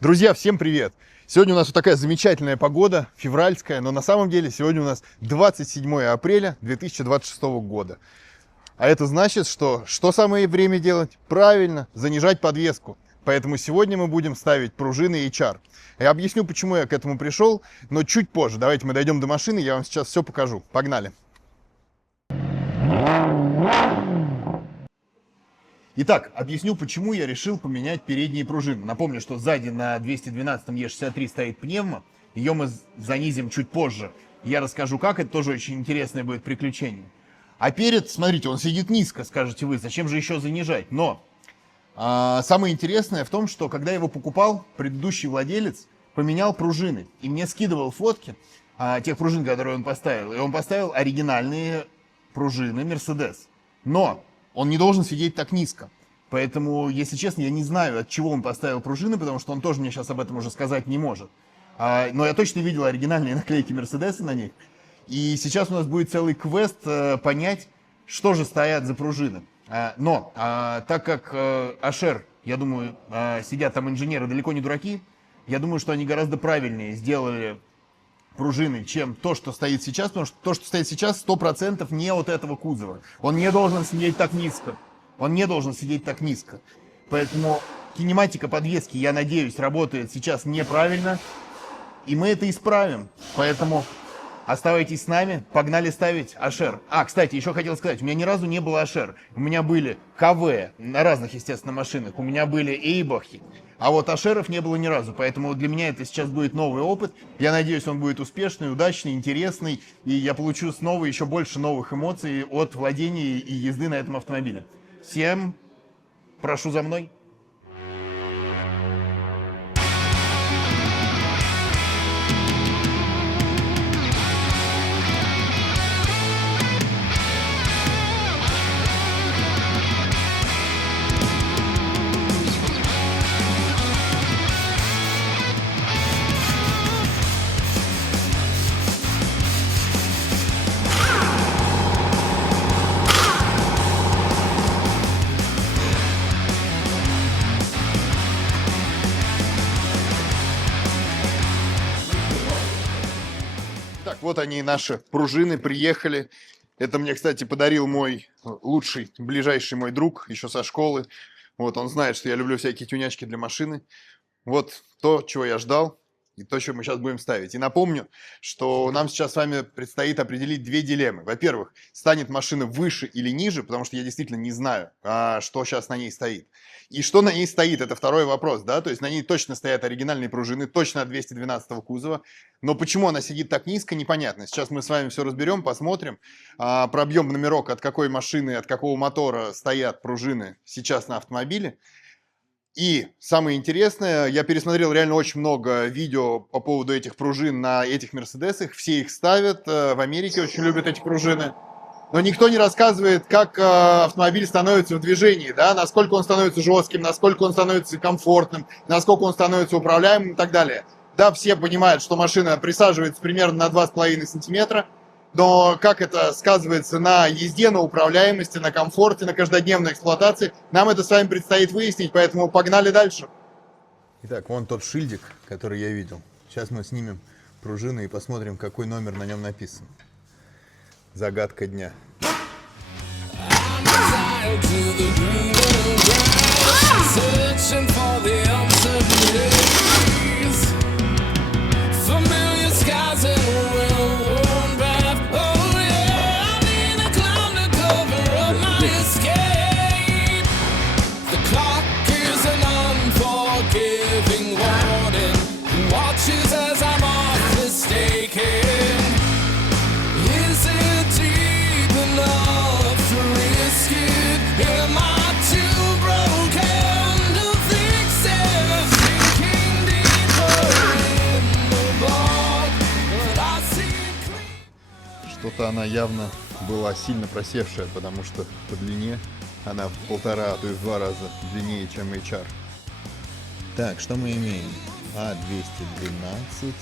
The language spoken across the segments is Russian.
Друзья, всем привет! Сегодня у нас вот такая замечательная погода, февральская, но на самом деле сегодня у нас 27 апреля 2026 года. А это значит, что самое время делать? Правильно, занижать подвеску. Поэтому сегодня мы будем ставить пружины HR. Я объясню, почему я к этому пришел, но чуть позже. Давайте мы дойдем до машины, я вам сейчас все покажу. Погнали! Итак, объясню, почему я решил поменять передние пружины. Напомню, что сзади на 212 Е63 стоит пневмо. Ее мы занизим чуть позже. Я расскажу, как. Это тоже очень интересное будет приключение. А перед, смотрите, он сидит низко, скажете вы. Зачем же еще занижать? Но самое интересное в том, что когда я его покупал, предыдущий владелец поменял пружины. И мне скидывал фотки тех пружин, которые он поставил. И он поставил оригинальные пружины Mercedes. Но он не должен сидеть так низко. Поэтому, если честно, я не знаю, от чего он поставил пружины, потому что он тоже мне сейчас об этом уже сказать не может. Но я точно видел оригинальные наклейки Мерседеса на них. И сейчас у нас будет целый квест понять, что же стоят за пружины. Но так как Ашер, я думаю, сидят там инженеры далеко не дураки, я думаю, что они гораздо правильнее сделали пружины, чем то, что стоит сейчас, потому что то, что стоит сейчас, 100% не от этого кузова. Он не должен сидеть так низко. Он не должен сидеть так низко. Поэтому кинематика подвески, я надеюсь, работает сейчас неправильно. И мы это исправим. Поэтому оставайтесь с нами. Погнали ставить Ашер. Кстати, еще хотел сказать, у меня ни разу не было Ашер. У меня были КВ на разных, естественно, машинах. У меня были Эйбахи. А вот Ашеров не было ни разу. Поэтому для меня это сейчас будет новый опыт. Я надеюсь, он будет успешный, удачный, интересный. И я получу снова еще больше новых эмоций от владения и езды на этом автомобиле. Всем прошу за мной. Так, вот они, наши пружины, приехали. Это мне, кстати, подарил мой лучший, ближайший мой друг, еще со школы. Вот, он знает, что я люблю всякие тюнячки для машины. Вот то, чего я ждал, и то, что мы сейчас будем ставить. И напомню, что нам сейчас с вами предстоит определить две дилеммы. Во-первых, станет машина выше или ниже, потому что я действительно не знаю, что сейчас на ней стоит. И что на ней стоит, это второй вопрос, да, то есть на ней точно стоят оригинальные пружины, точно от 212 кузова, но почему она сидит так низко, непонятно. Сейчас мы с вами все разберем, посмотрим, пробьем номерок, от какой машины, от какого мотора стоят пружины сейчас на автомобиле. И самое интересное, я пересмотрел реально очень много видео по поводу этих пружин на этих Мерседесах, все их ставят, в Америке очень любят эти пружины. Но никто не рассказывает, как автомобиль становится в движении, да, насколько он становится жестким, насколько он становится комфортным, насколько он становится управляемым и так далее. Да, все понимают, что машина присаживается примерно на 2,5 сантиметра, но как это сказывается на езде, на управляемости, на комфорте, на каждодневной эксплуатации, нам это с вами предстоит выяснить, поэтому погнали дальше. Итак, вон тот шильдик, который я видел. Сейчас мы снимем пружины и посмотрим, какой номер на нем написан. Загадка дня. Что-то она явно была сильно просевшая, потому что по длине она в 1,5, а то и в 2 раза длиннее, чем HR. Так, что мы имеем? А212,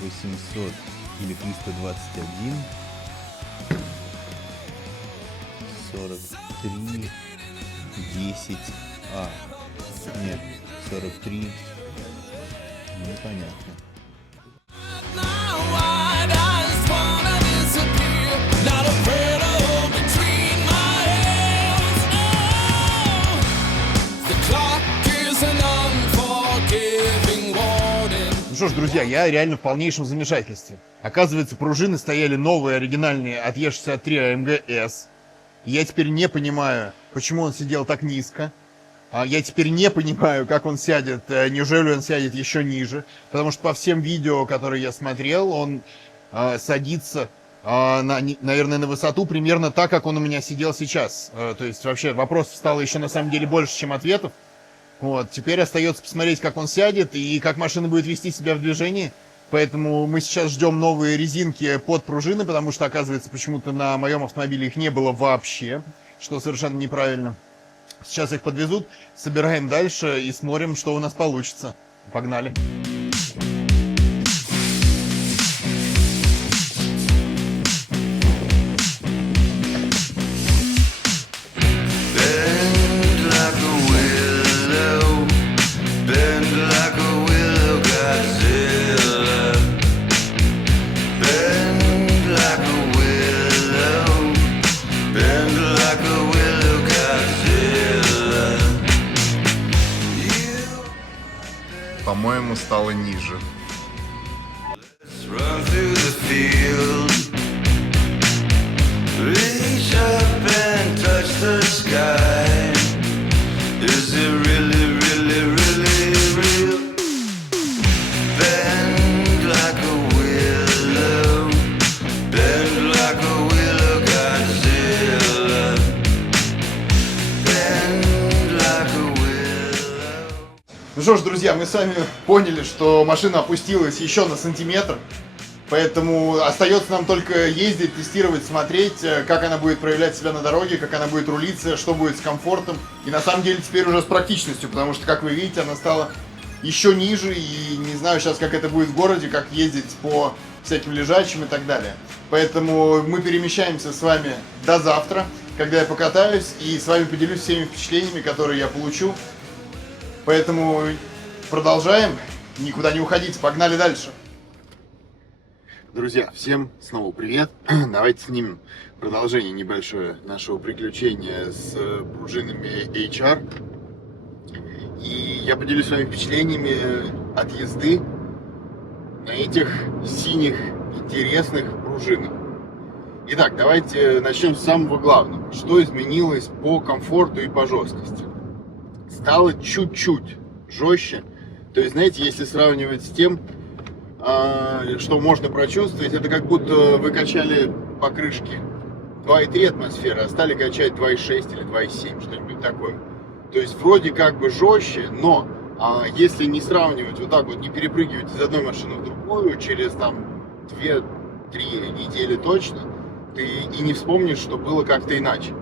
800 или 321, 43, 10А. Нет, 43. Непонятно. Ну что ж, друзья, я реально в полнейшем замешательстве. Оказывается, пружины стояли новые, оригинальные от Е63 AMG S. Я теперь не понимаю, почему он сидел так низко. Я теперь не понимаю, как он сядет, неужели он сядет еще ниже. Потому что по всем видео, которые я смотрел, он садится, наверное, на высоту примерно так, как он у меня сидел сейчас. То есть вообще вопросов стало еще на самом деле больше, чем ответов. Вот, теперь остается посмотреть, как он сядет и как машина будет вести себя в движении. Поэтому мы сейчас ждем новые резинки под пружины, потому что, оказывается, почему-то на моем автомобиле их не было вообще, что совершенно неправильно. Сейчас их подвезут, собираем дальше и смотрим, что у нас получится. Погнали. По-моему, стало ниже. Ну что ж, друзья, мы с вами поняли, что машина опустилась еще на сантиметр, поэтому остается нам только ездить, тестировать, смотреть, как она будет проявлять себя на дороге, как она будет рулиться, что будет с комфортом, и на самом деле теперь уже с практичностью, потому что, как вы видите, она стала еще ниже, и не знаю сейчас, как это будет в городе, как ездить по всяким лежачим и так далее. Поэтому мы перемещаемся с вами до завтра, когда я покатаюсь, и с вами поделюсь всеми впечатлениями, которые я получу. Поэтому продолжаем, никуда не уходите, погнали дальше. Друзья, всем снова привет. Давайте снимем продолжение небольшое нашего приключения с пружинами HR. И я поделюсь с вами впечатлениями от езды на этих синих интересных пружинах. Итак, давайте начнем с самого главного. Что изменилось по комфорту и по жесткости? Стало чуть-чуть жестче. То есть, знаете, если сравнивать с тем, что можно прочувствовать, это как будто вы качали покрышки 2,3 атмосферы, а стали качать 2,6 или 2,7, что-нибудь такое. То есть вроде как бы жестче, но если не сравнивать вот так вот, не перепрыгивать из одной машины в другую, через там 2-3 недели точно, ты и не вспомнишь, что было как-то иначе.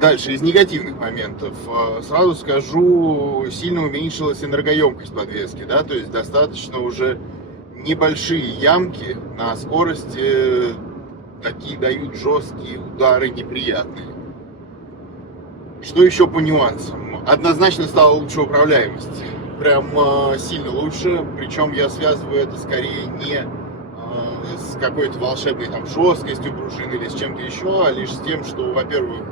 Дальше, из негативных моментов, сразу скажу, сильно уменьшилась энергоемкость подвески, да, то есть достаточно уже небольшие ямки на скорости, такие дают жесткие удары неприятные. Что еще по нюансам? Однозначно стала лучше управляемость, прям сильно лучше, причем я связываю это скорее не с какой-то волшебной там жесткостью пружины или с чем-то еще, а лишь с тем, что, во-первых,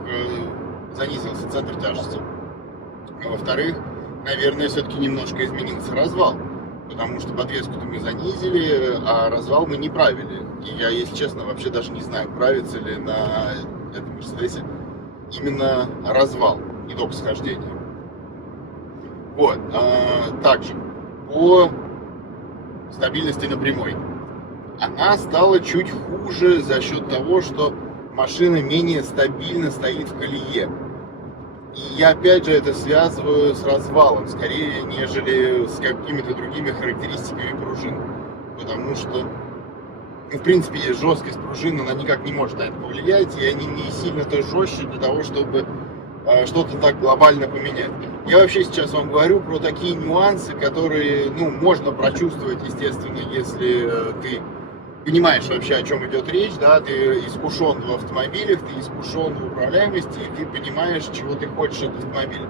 занизился центр тяжести, а во-вторых, наверное, все-таки немножко изменился развал, потому что подвеску-то мы занизили, а развал мы не правили. И я, если честно, вообще даже не знаю, правится ли на этом Мерседесе именно развал, не только схождение. Вот, также по стабильности на прямой. Она стала чуть хуже за счет того, что машина менее стабильно стоит в колее. И я опять же это связываю с развалом, скорее, нежели с какими-то другими характеристиками пружин. Потому что, в принципе, есть жесткость пружин, она никак не может на это повлиять, и они не сильно-то жестче для того, чтобы что-то так глобально поменять. Я вообще сейчас вам говорю про такие нюансы, которые, можно прочувствовать, естественно, если ты понимаешь вообще, о чем идет речь, да, ты искушен в автомобилях, ты искушен в управляемости, и ты понимаешь, чего ты хочешь от автомобиля.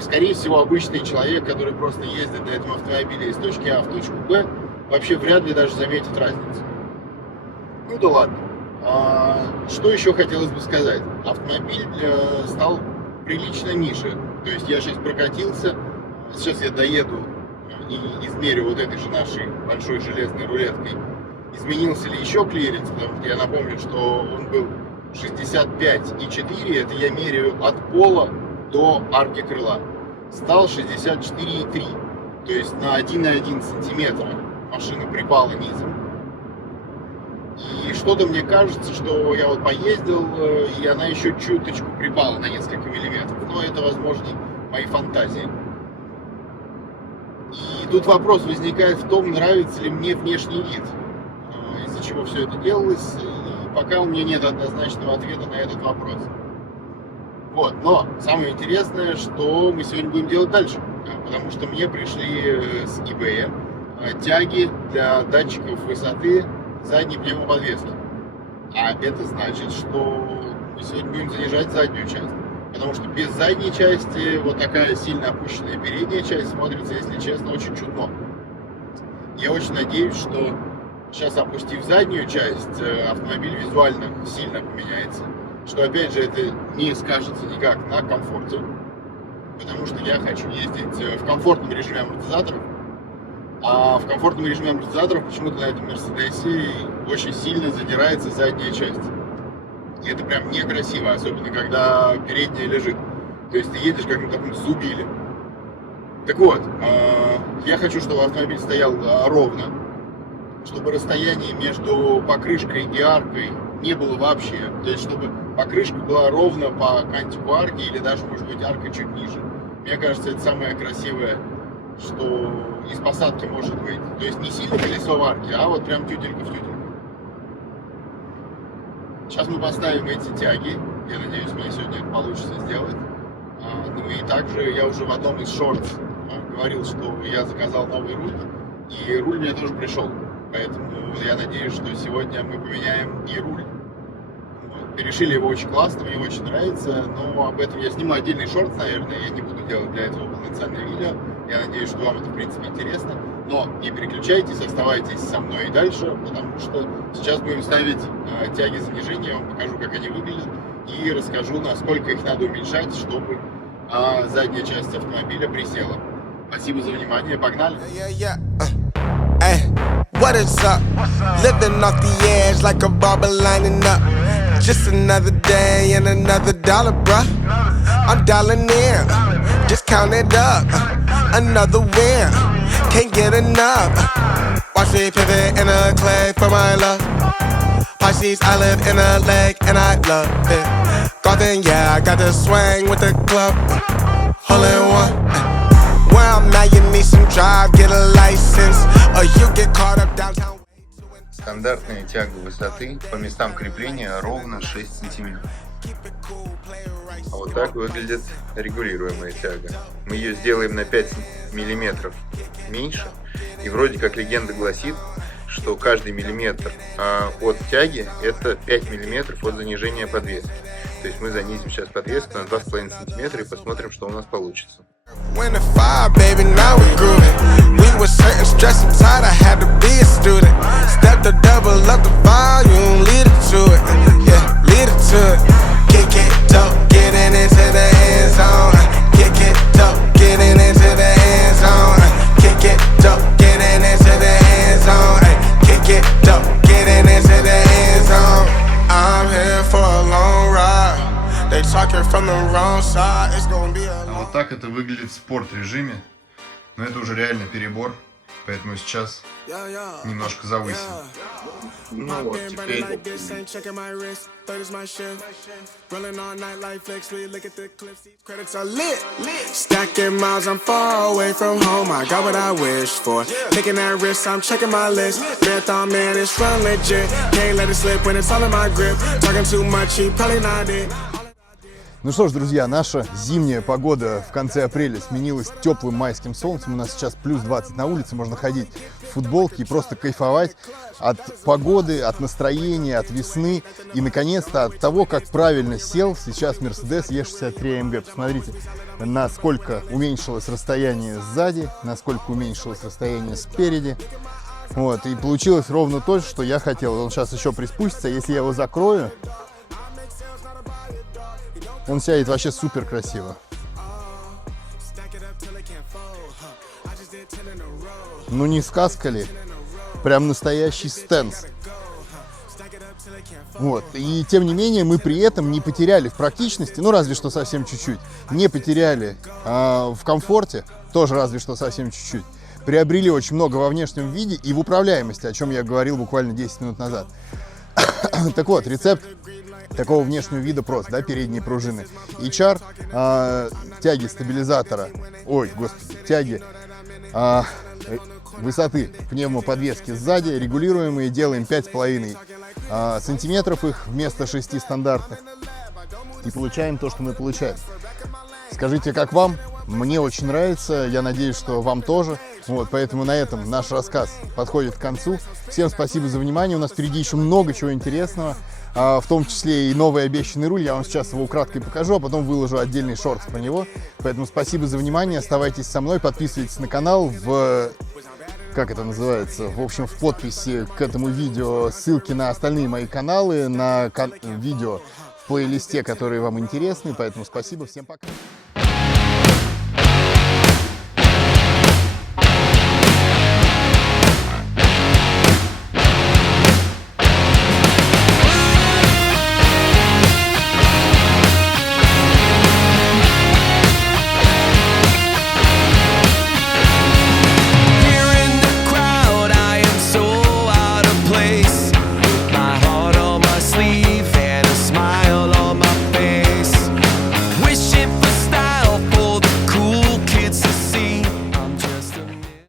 скорее всего, обычный человек, который просто ездит на этом автомобиле из точки А в точку Б, вообще вряд ли даже заметит разницу. Ну да ладно. Что еще хотелось бы сказать? Автомобиль стал прилично ниже. То есть я сейчас прокатился, сейчас я доеду и измерю вот этой же нашей большой железной рулеткой, изменился ли еще клиренс, потому что я напомню, что он был 65,4, это я меряю от пола до арки крыла, стал 64,3, то есть на 1,1 сантиметра машина припала низом. И что-то мне кажется, что я вот поездил, и она еще чуточку припала на несколько миллиметров, но это, возможно, мои фантазии. И тут вопрос возникает в том, нравится ли мне внешний вид, из-за чего все это делалось, и пока у меня нет однозначного ответа на этот вопрос. Вот, но самое интересное, что мы сегодня будем делать дальше, потому что мне пришли с eBay тяги для датчиков высоты задней пневмоподвески. А это значит, что мы сегодня будем занижать заднюю часть. Потому что без задней части вот такая сильно опущенная передняя часть смотрится, если честно, очень чудно. Я очень надеюсь, что сейчас, опустив заднюю часть, автомобиль визуально сильно поменяется. Что, опять же, это не скажется никак на комфорте. Потому что я хочу ездить в комфортном режиме амортизаторов. А в комфортном режиме амортизаторов почему-то на этом Мерседесе очень сильно задирается задняя часть. И это прям некрасиво, особенно когда передняя лежит. То есть ты едешь как на таком зубиле. Так вот, я хочу, чтобы автомобиль стоял ровно, чтобы расстояние между покрышкой и аркой не было вообще. То есть чтобы покрышка была ровно по кантику арки или даже, может быть, арка чуть ниже. Мне кажется, это самое красивое, что из посадки может быть. То есть не сильно колесо в арке, а вот прям тютелька в тютельку. Сейчас мы поставим эти тяги. Я надеюсь, мне сегодня это получится сделать. Ну и также я уже в одном из шортс говорил, что я заказал новый руль. И руль мне тоже пришел. Поэтому я надеюсь, что сегодня мы поменяем и руль. Решили его очень классно, мне очень нравится. Но об этом я сниму отдельный шорт, наверное. Я не буду делать для этого полноценное видео. Я надеюсь, что вам это, в принципе, интересно. Но не переключайтесь, оставайтесь со мной и дальше, потому что сейчас будем ставить тяги занижения. Я вам покажу, как они выглядят. И расскажу, насколько их надо уменьшать, чтобы задняя часть автомобиля присела. Спасибо за внимание. Погнали! What is up? Living off the edge like a barber lining up. Just another day and another dollar, bruh. I'm dialing in, just count it up. Another win, can't get enough. Watch me pivot in a clay for my love. Pisces, I live in a lake and I love it. Golden, yeah, I got the swing with the club. Hole in one. Where I'm at, you need some drive, get a license, or you get caught up downtown. Стандартная тяга высоты по местам крепления ровно 6 сантиметров. А вот так выглядит регулируемая тяга. Мы ее сделаем на 5 миллиметров меньше. И вроде как легенда гласит, что каждый миллиметр от тяги это 5 миллиметров от занижения подвески. То есть мы занизим сейчас подвеску на 2,5 сантиметра и посмотрим, что у нас получится. When the fire, baby, now we grooving. We were certain, stressed and tired, I had to be a student. Step to double up the volume, lead it to it. Yeah, lead it to it. Kick it, dope, getting into the end zone. Kick it, dope, getting into the end zone. Kick it, dope, getting into the end zone. Kick it, dope, getting into the end zone. I'm here for a long ride. They talking from the wrong side. It's gonna be a Вот так это выглядит в спорт-режиме. Но это уже реально перебор. Поэтому сейчас немножко завысим. Ну вот, теперь Stacking miles, I'm far away from home. I got what I wished for. Taking that risk, I'm checking my list. Marathon man, it's run legit. Can't let it slip when it's all in my grip. Talking too much, he probably not it. Ну что ж, друзья, наша зимняя погода в конце апреля сменилась теплым майским солнцем. У нас сейчас плюс 20 на улице, можно ходить в футболке и просто кайфовать от погоды, от настроения, от весны и, наконец-то, от того, как правильно сел сейчас Mercedes E63 AMG. Посмотрите, насколько уменьшилось расстояние сзади, насколько уменьшилось расстояние спереди. Вот, и получилось ровно то, что я хотел. Он сейчас еще приспустится, если я его закрою, он сядет вообще супер красиво. Ну не сказка ли? Прям настоящий стенс. Вот. И тем не менее мы при этом не потеряли в практичности, ну разве что совсем чуть-чуть, не потеряли в комфорте, тоже разве что совсем чуть-чуть. Приобрели очень много во внешнем виде и в управляемости, о чем я говорил буквально 10 минут назад. Так вот, рецепт такого внешнего вида прост, да, передние пружины. HR, тяги стабилизатора, тяги высоты пневмоподвески сзади, регулируемые, делаем 5,5 сантиметров их вместо 6 стандартных. И получаем то, что мы получаем. Скажите, как вам? Мне очень нравится, я надеюсь, что вам тоже. Вот, поэтому на этом наш рассказ подходит к концу. Всем спасибо за внимание. У нас впереди еще много чего интересного, в том числе и новый обещанный руль. Я вам сейчас его украдкой покажу, а потом выложу отдельный шорт про него. Поэтому спасибо за внимание. Оставайтесь со мной, подписывайтесь на канал. Как это называется? В общем, в подписи к этому видео ссылки на остальные мои каналы, на видео в плейлисте, которые вам интересны. Поэтому спасибо, всем пока.